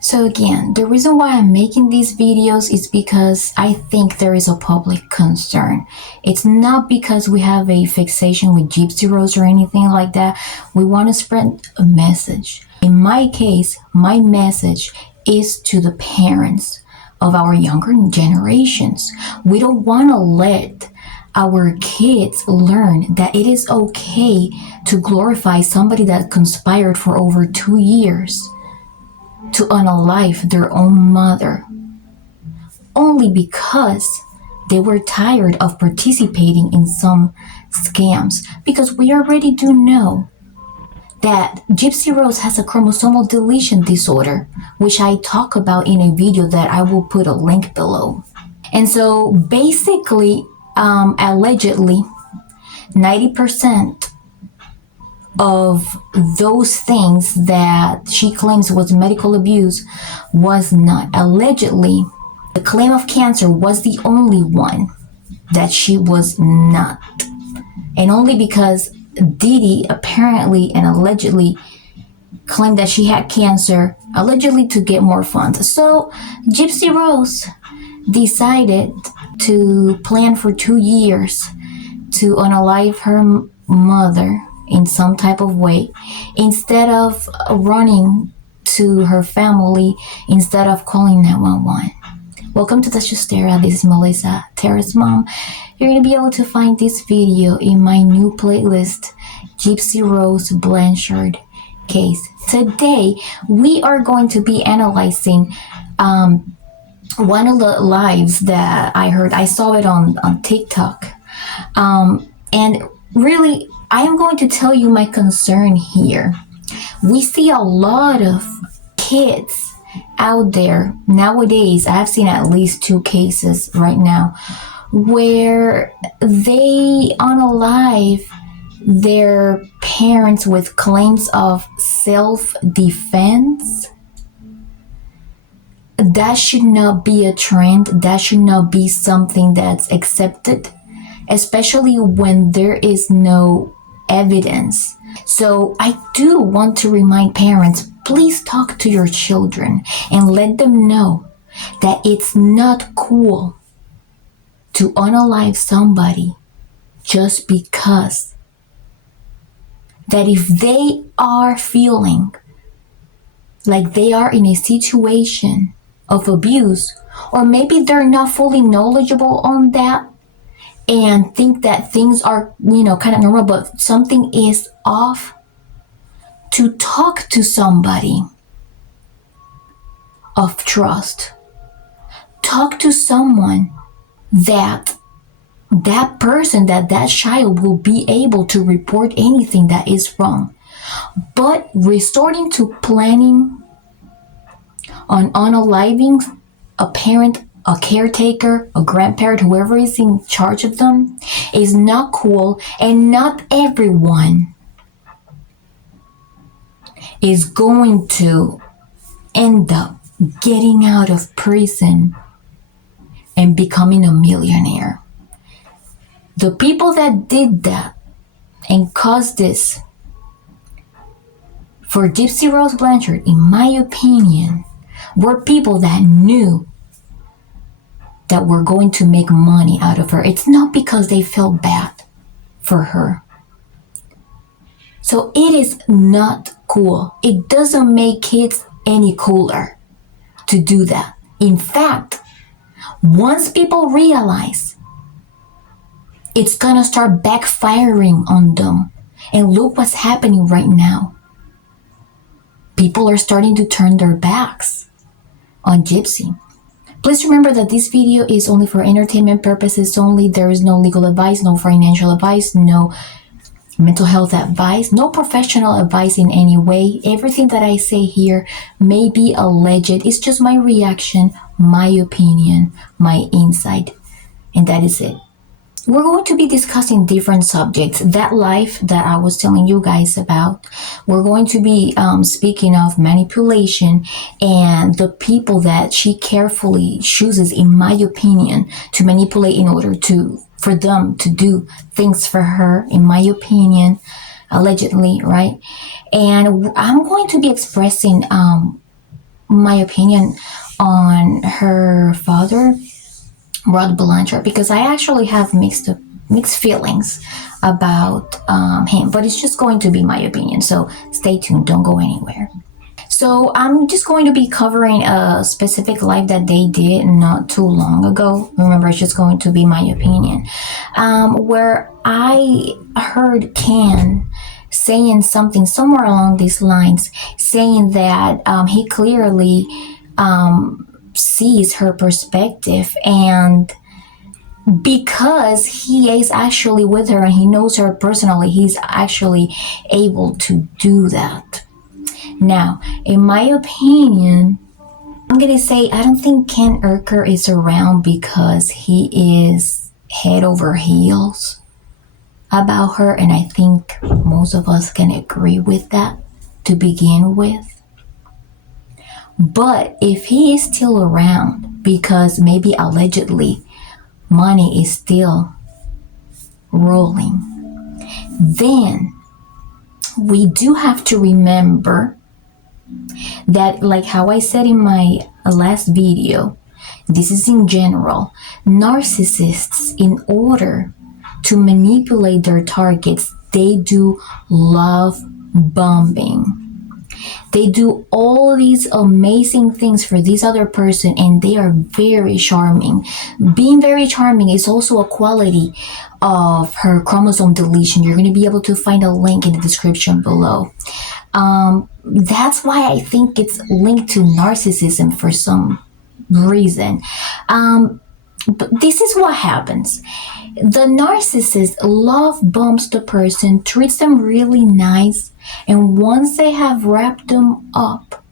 So again, the reason why I'm making these videos is because I think there is a public concern. It's not because we have a fixation with Gypsy Rose or anything like that. We want to spread a message. In my case, my message is to the parents of our younger generations. We don't want to let our kids learn that it is okay to glorify somebody that conspired for over 2 years to unalive their own mother, only because they were tired of participating in some scams. Because we already do know that Gypsy Rose has a chromosomal deletion disorder, which I talk about in a video that I will put a link below. And so basically, allegedly, 90% of those things that she claims was medical abuse was not. Allegedly, the claim of cancer was the only one that she was not. And only because Didi apparently and allegedly claimed that she had cancer, allegedly to get more funds. So Gypsy Rose decided to plan for 2 years to unalive her mother in some type of way, instead of running to her family, instead of calling 911. Welcome to the Shustera. This is Melissa, Tara's mom. You're going to be able to find this video in my new playlist, Gypsy Rose Blanchard case. Today, we are going to be analyzing one of the lives that I heard. I saw it on TikTok. And really, I am going to tell you my concern here. We see a lot of kids out there nowadays. I have seen at least 2 cases right now where they unalive their parents with claims of self-defense. That should not be a trend. That should not be something that's accepted, especially when there is no evidence. So I do want to remind parents, please talk to your children and let them know that it's not cool to unalive somebody just because. That if they are feeling like they are in a situation of abuse, or maybe they're not fully knowledgeable on that, and think that things are, kind of normal, but something is off, to talk to somebody of trust. Talk to someone that person, that child will be able to report anything that is wrong. But resorting to planning on unaliving a parent, a caretaker, a grandparent, whoever is in charge of them, is not cool, and not everyone is going to end up getting out of prison and becoming a millionaire. The people that did that and caused this for Gypsy Rose Blanchard, in my opinion, were people that knew that we're going to make money out of her. It's not because they felt bad for her. So it is not cool. It doesn't make kids any cooler to do that. In fact, once people realize, it's gonna start backfiring on them. And look what's happening right now. People are starting to turn their backs on Gypsy. Please remember that this video is only for entertainment purposes only. There is no legal advice, no financial advice, no mental health advice, no professional advice in any way. Everything that I say here may be alleged. It's just my reaction, my opinion, my insight, and that is it. We're going to be discussing different subjects. That life that I was telling you guys about. We're going to be speaking of manipulation and the people that she carefully chooses, in my opinion, to manipulate in order for them to do things for her, in my opinion, allegedly, right? And I'm going to be expressing my opinion on her father, Rod Blanchard, because I actually have mixed feelings about him, but it's just going to be my opinion. So stay tuned, don't go anywhere. So I'm just going to be covering a specific live that they did not too long ago. Remember, it's just going to be my opinion, where I heard Ken saying something somewhere along these lines, saying that he clearly sees her perspective, and because he is actually with her and he knows her personally, he's actually able to do that. Now, in my opinion, I'm going to say I don't think Ken URKER is around because he is head over heels about her, and I think most of us can agree with that to begin with. But if he is still around because maybe allegedly money is still rolling, then we do have to remember that, like how I said in my last video, this is in general, narcissists, in order to manipulate their targets, they do love bombing. They do all these amazing things for this other person, and they are very charming. Being very charming is also a quality of her chromosome deletion. You're going to be able to find a link in the description below. That's why I think it's linked to narcissism for some reason. But this is what happens. The narcissist love bombs the person, treats them really nice, and once they have wrapped them up,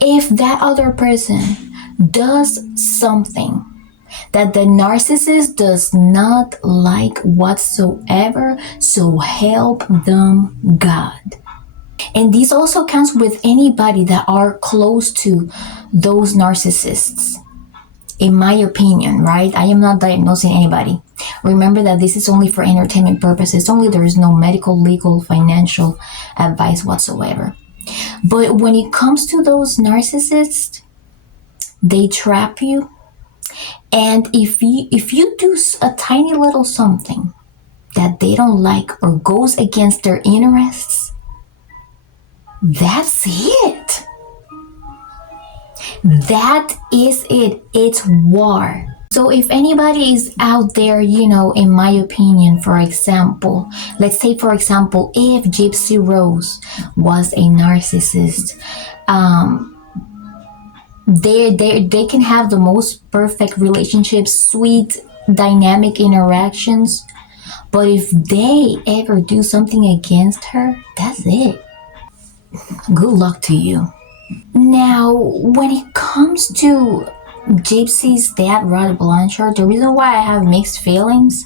if that other person does something that the narcissist does not like whatsoever, so help them God. And this also counts with anybody that are close to those narcissists, in my opinion, right? I am not diagnosing anybody. Remember that this is only for entertainment purposes. Only there is no medical, legal, financial advice whatsoever. But when it comes to those narcissists, they trap you. And if you do a tiny little something that they don't like or goes against their interests, that's it. That is it. It's war. So if anybody is out there, in my opinion, for example, let's say, for example, if Gypsy Rose was a narcissist, they can have the most perfect relationships, sweet, dynamic interactions. But if they ever do something against her, that's it. Good luck to you. Now, when it comes to Gypsy's dad, Rod Blanchard, the reason why I have mixed feelings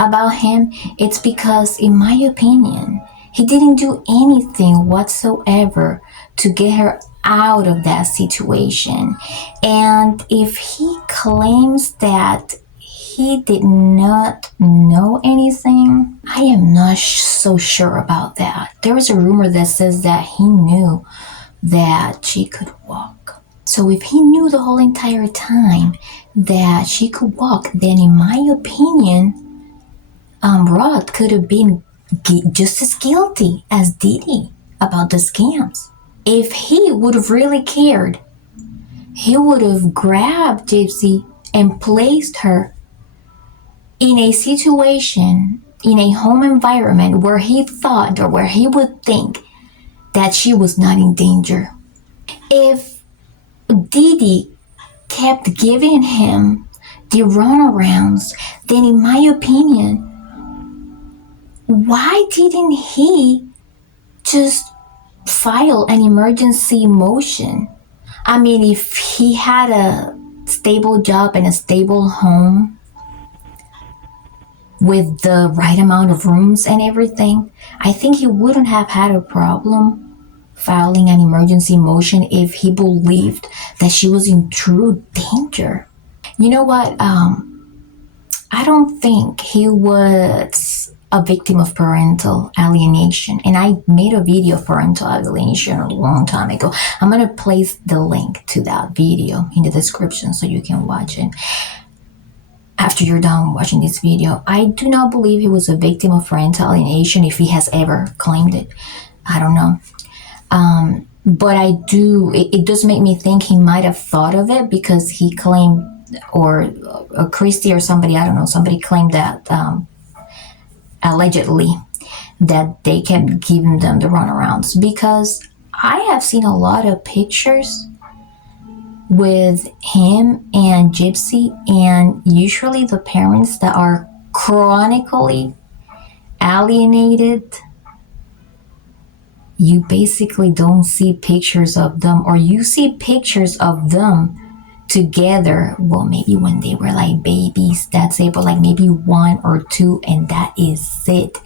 about him, it's because, in my opinion, he didn't do anything whatsoever to get her out of that situation. And if he claims that he did not know anything, I am not so sure about that. There is a rumor that says that he knew that she could walk. So if he knew the whole entire time that she could walk, then in my opinion, Rod could have been just as guilty as Didi about the scams. If he would have really cared, he would have grabbed Gypsy and placed her in a situation, in a home environment where he thought, or where he would think, that she was not in danger. If Didi kept giving him the runarounds, then in my opinion, why didn't he just file an emergency motion? I mean, if he had a stable job and a stable home with the right amount of rooms and everything, I think he wouldn't have had a problem filing an emergency motion if he believed that she was in true danger. You know what? I don't think he was a victim of parental alienation. And I made a video of parental alienation a long time ago. I'm going to place the link to that video in the description so you can watch it after you're done watching this video. I do not believe he was a victim of parental alienation if he has ever claimed it. I don't know. But it does make me think he might have thought of it, because he claimed, or Christy or somebody, I don't know, somebody claimed that allegedly that they kept giving them the runarounds, because I have seen a lot of pictures with him and Gypsy, and usually the parents that are chronically alienated, you basically don't see pictures of them, or you see pictures of them together, well, maybe when they were like babies, that's it, but like maybe 1 or 2, and that is it,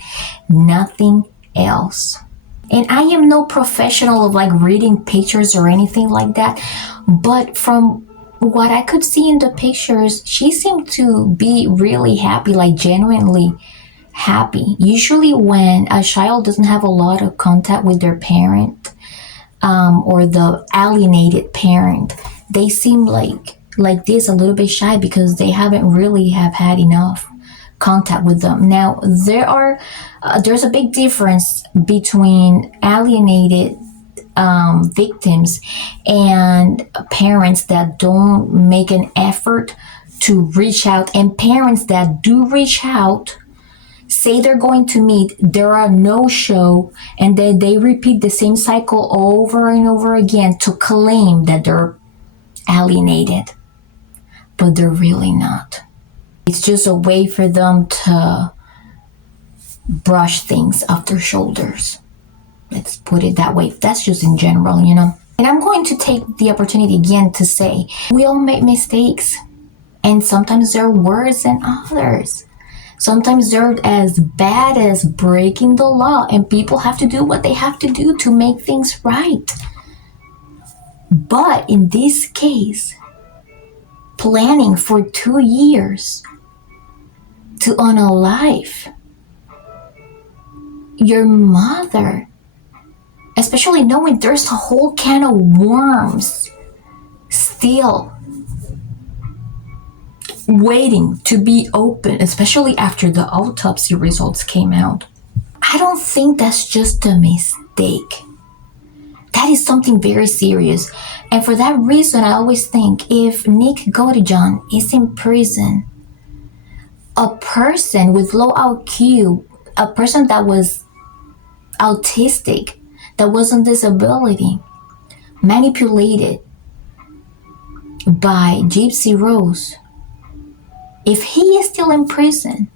nothing else. And I am no professional of like reading pictures or anything like that, but from what I could see in the pictures, she seemed to be really happy, like genuinely happy. Usually when a child doesn't have a lot of contact with their parent, or the alienated parent, they seem like this, a little bit shy, because they haven't really have had enough contact with them. Now, there's a big difference between alienated victims and parents that don't make an effort to reach out, and parents that do reach out, say they're going to meet, there are no show, and then they repeat the same cycle over and over again to claim that they're alienated, but they're really not. It's just a way for them to brush things off their shoulders. Let's put it that way. That's just in general, you know. And I'm going to take the opportunity again to say, we all make mistakes, and sometimes they're worse than others. Sometimes they're as bad as breaking the law, and people have to do what they have to do to make things right. But in this case, planning for 2 years to unalive your mother, especially knowing there's a whole can of worms still waiting to be open, especially after the autopsy results came out. I don't think that's just a mistake. That is something very serious. And for that reason, I always think if Nick Godejohn is in prison, a person with low IQ, a person that was autistic, that was on disability, manipulated by Gypsy Rose, if he is still in prison,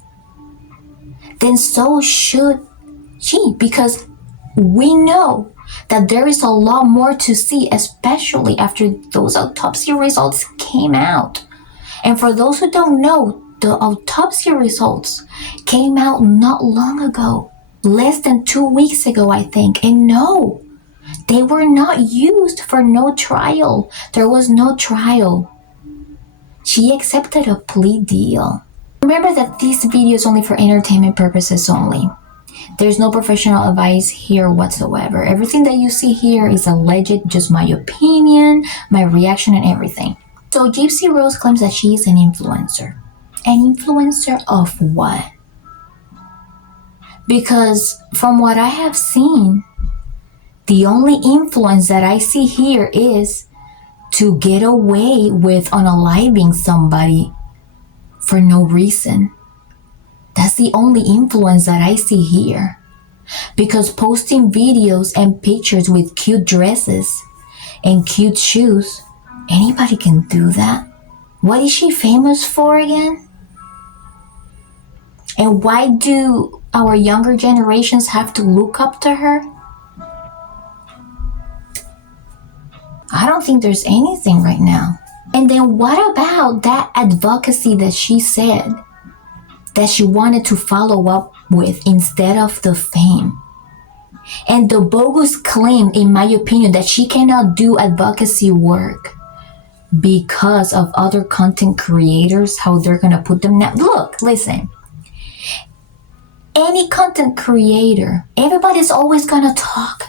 then so should she, because we know that there is a lot more to see, especially after those autopsy results came out. And for those who don't know, the autopsy results came out not long ago, less than 2 weeks ago, I think. And no, they were not used for no trial. There was no trial. She accepted a plea deal. Remember that this video is only for entertainment purposes only. There's no professional advice here whatsoever. Everything that you see here is alleged, just my opinion, my reaction, and everything. So Gypsy Rose claims that she is an influencer. An influencer of what? Because from what I have seen, the only influence that I see here is to get away with unaliving somebody for no reason. That's the only influence that I see here. Because posting videos and pictures with cute dresses and cute shoes, anybody can do that. What is she famous for again? And why do our younger generations have to look up to her? I don't think there's anything right now. And then what about that advocacy that she said that she wanted to follow up with instead of the fame? And the bogus claim, in my opinion, that she cannot do advocacy work because of other content creators, how they're going to put them now. Look, listen. any content creator, everybody's always gonna talk.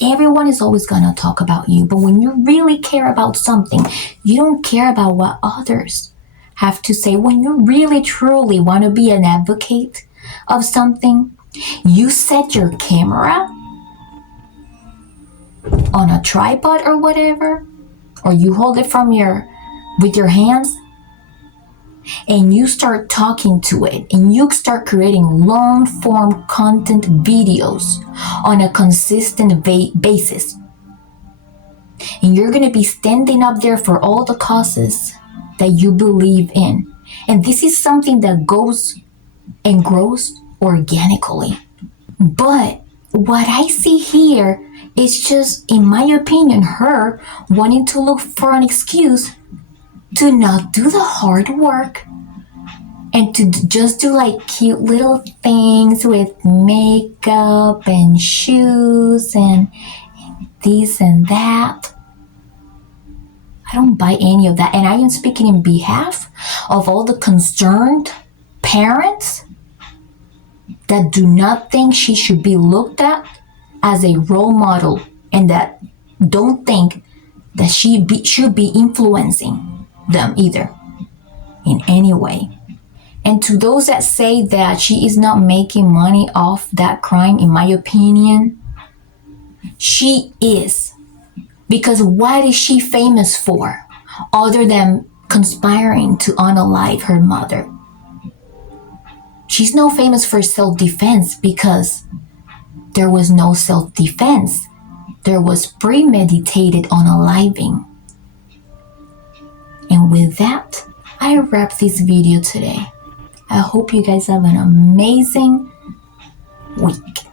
Everyone is always gonna talk about you. But when you really care about something, you don't care about what others have to say. When you really truly want to be an advocate of something, you set your camera on a tripod or whatever, or you hold it with your hands, and you start talking to it, and you start creating long form content videos on a consistent basis. And you're going to be standing up there for all the causes that you believe in. And this is something that goes and grows organically. But what I see here is just, in my opinion, her wanting to look for an excuse to not do the hard work and to just do like cute little things with makeup and shoes and this and that. I don't buy any of that. And I am speaking in behalf of all the concerned parents that do not think she should be looked at as a role model, and that don't think that she should be influencing them either in any way. And to those that say that she is not making money off that crime, in my opinion, she is. Because what is she famous for other than conspiring to unalive her mother? She's not famous for self-defense, because there was no self-defense. There was premeditated unaliving. And with that, I wrap this video today. I hope you guys have an amazing week.